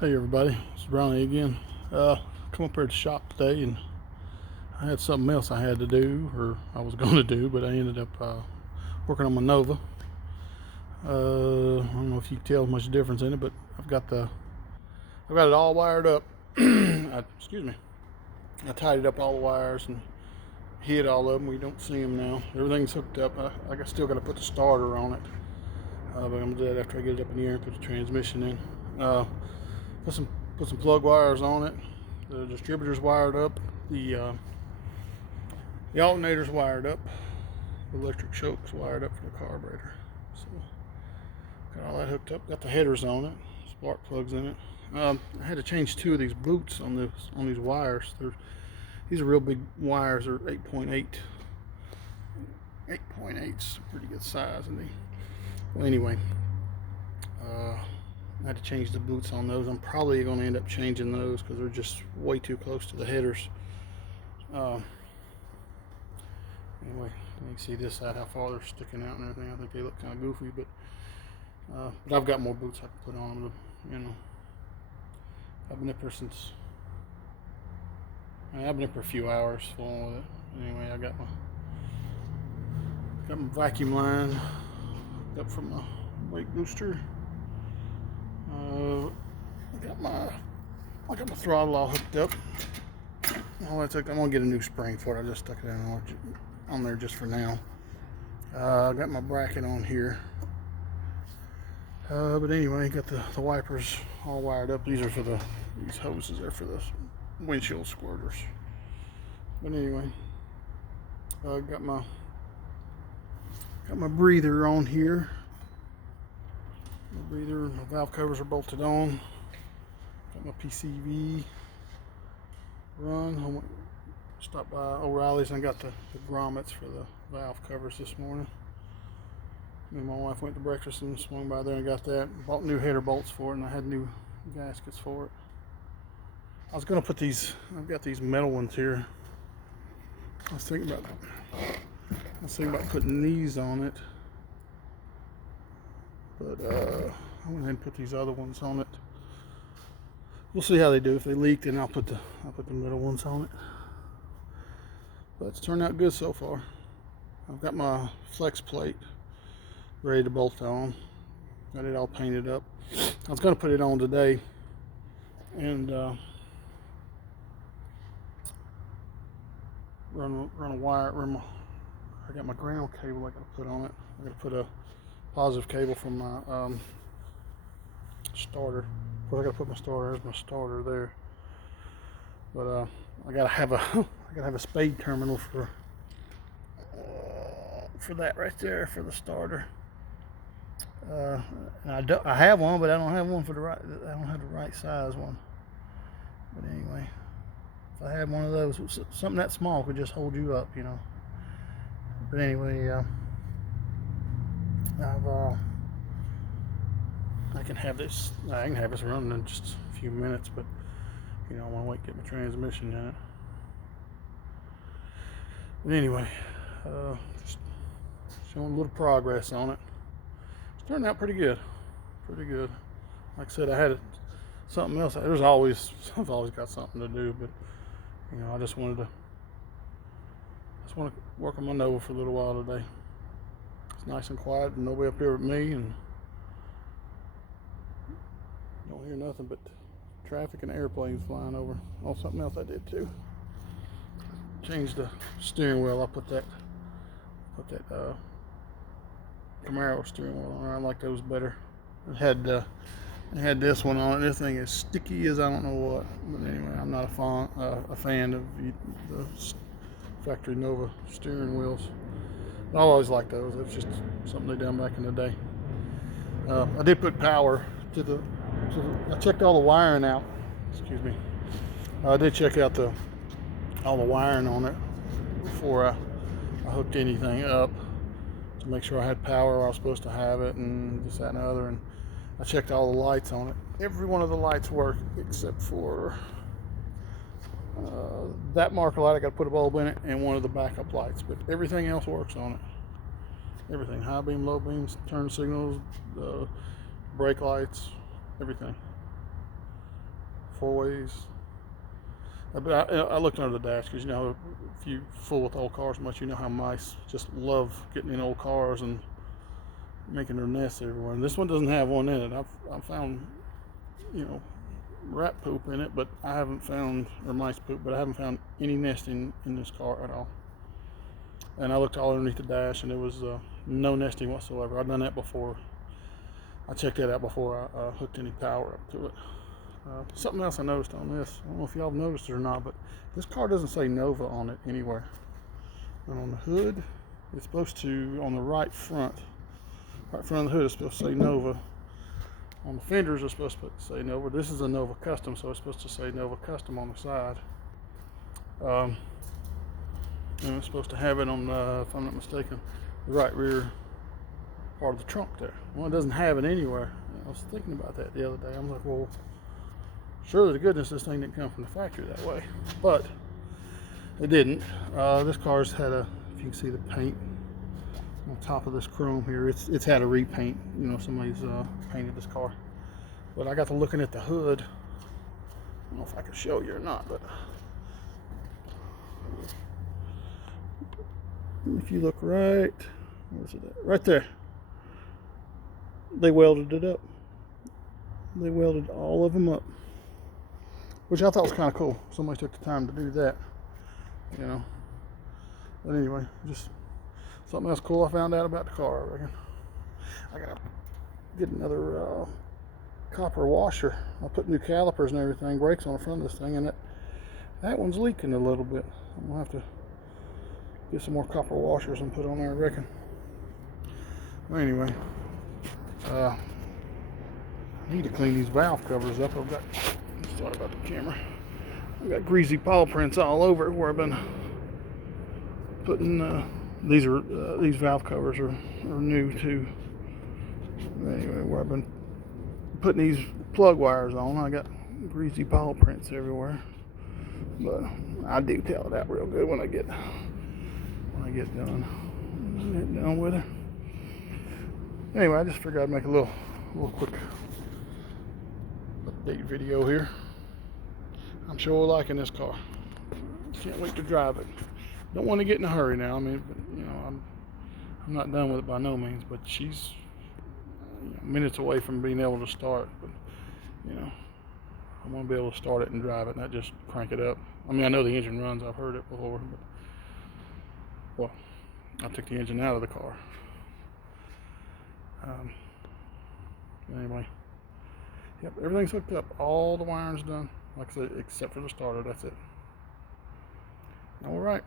Hey everybody, it's Brownie again. Come up here to the shop today, and I had something else I had to do, or I was going to do, but I ended up working on my Nova. I don't know if you can tell much difference in it, but I've got it all wired up. Excuse me. I tidied up all the wires and hid all of them. We don't see them now. Everything's hooked up. I still got to put the starter on it, but I'm gonna do that after I get it up in the air and put the transmission in. Put some put some plug wires on it. The distributor's wired up. The alternator's wired up. The electric choke's wired up for the carburetor. So got all that hooked up. Got the headers on it. Spark plugs in it. I had to change two of these boots on these wires. These are real big wires. They're 8.8. 8.8's pretty good size, and well, anyway, I had to change the boots on those. I'm probably going to end up changing those because they're just way too close to the headers. Anyway, you can see this side how far they're sticking out and everything. I think they look kind of goofy, but I've got more boots I can put on them. I've been up here I've been up for a few hours fooling with it. Anyway, I got my vacuum line up from my brake booster. I got my throttle all hooked up. All I took, I'm gonna get a new spring for it. I just stuck it on there just for now. I got my bracket on here. But anyway, got the wipers all wired up. These hoses are for the windshield squirters. But anyway, got my breather on here. My valve covers are bolted on. Got my PCV run. Stopped by O'Reilly's and got the grommets for the valve covers this morning. Me and my wife went to breakfast and swung by there and got that. Bought new header bolts for it, and I had new gaskets for it. I was gonna put I've got these metal ones here. I was thinking about putting these on it, but I went ahead and put these other ones on it. We'll see how they do. If they leak, then I'll put the metal ones on it. But it's turned out good so far. I've got my flex plate ready to bolt on. Got it all painted up. I was going to put it on today, and run a wire. I got my ground cable I got to put on it. I got to put a positive cable from my starter. Of course, I got to put my starter. There's my starter there. But I got to have a spade terminal for that right there for the starter. And I have one, but I don't have one for the right. I don't have the right size one. But anyway, if I had one of those, something that small could just hold you up, But anyway, I can have this running in just a few minutes, but I want to wait to get my transmission in it. But anyway, just showing a little progress on it. It's turned out pretty good. Like I said, I had something else. I've always got something to do, but I just want to work on my Nova for a little while today. It's nice and quiet, and nobody up here with me, and don't hear nothing but traffic and airplanes flying over. Oh, something else I did too. Changed the steering wheel. I put that Camaro steering wheel on. I like those better. It had this one on it. This thing is sticky as I don't know what. But anyway, I'm not a fan of the factory Nova steering wheels. I always liked those. It's just something they done back in the day. I did put power to I checked all the wiring out. Excuse me. I did check out all the wiring on it before I hooked anything up to make sure I had power where I was supposed to have it, and this, that, and the other. And I checked all the lights on it. Every one of the lights work except for that marker light. I got to put a bulb in it, and one of the backup lights. But everything else works on it. Everything: high beam, low beams, turn signals, brake lights, everything. 4 ways. But I looked under the dash because, you know, if you fool with old cars much, you know how mice just love getting in old cars and making their nests everywhere. And this one doesn't have one in it. I've found, you know, rat poop in it, but I haven't found, or mice poop, but I haven't found any nesting in this car at all. And I looked all underneath the dash, and there was no nesting whatsoever. I've done that before. I checked that out before I hooked any power up to it. Something else I noticed on this, I don't know if y'all have noticed it or not, but this car doesn't say Nova on it anywhere. And on the hood, it's supposed to, on the right front of the hood, it's supposed to say Nova. On the fenders, it's supposed to say Nova. This is a Nova Custom, so it's supposed to say Nova Custom on the side. And it's supposed to have it on, if I'm not mistaken, the right rear part of the trunk there. Well, it doesn't have it anywhere. I was thinking about that the other day. I'm like, well, surely to goodness this thing didn't come from the factory that way. But it didn't. This car's had a, if you can see the paint on top of this chrome here, it's had a repaint. You know, somebody's painted this car. But I got to looking at the hood. I don't know if I can show you or not, but if you look right, where's it at? Right there. They welded it up. They welded all of them up, which I thought was kind of cool. Somebody took the time to do that, you know. But anyway, just something else cool I found out about the car, I reckon. I gotta get another copper washer. I put new calipers and everything, brakes on the front of this thing, and that one's leaking a little bit. I'm gonna have to get some more copper washers and put on there, I reckon. Well, anyway, I need to clean these valve covers up. Sorry about the camera. I've got greasy paw prints all over where I've been putting. These valve covers are new too. Anyway, where I've been putting these plug wires on, I got greasy paw prints everywhere. But I do tell it out real good when I get done with it. Anyway, I just figured I'd make a little quick update video here. I'm sure liking this car. Can't wait to drive it. Don't want to get in a hurry now. I mean, you know, I'm not done with it by no means, but she's minutes away from being able to start. But you know, I want to be able to start it and drive it, not just crank it up. I mean, I know the engine runs. I've heard it before, but well, I took the engine out of the car. Anyway, yep, everything's hooked up. All the wiring's done, like I said, except for the starter. That's it. All right.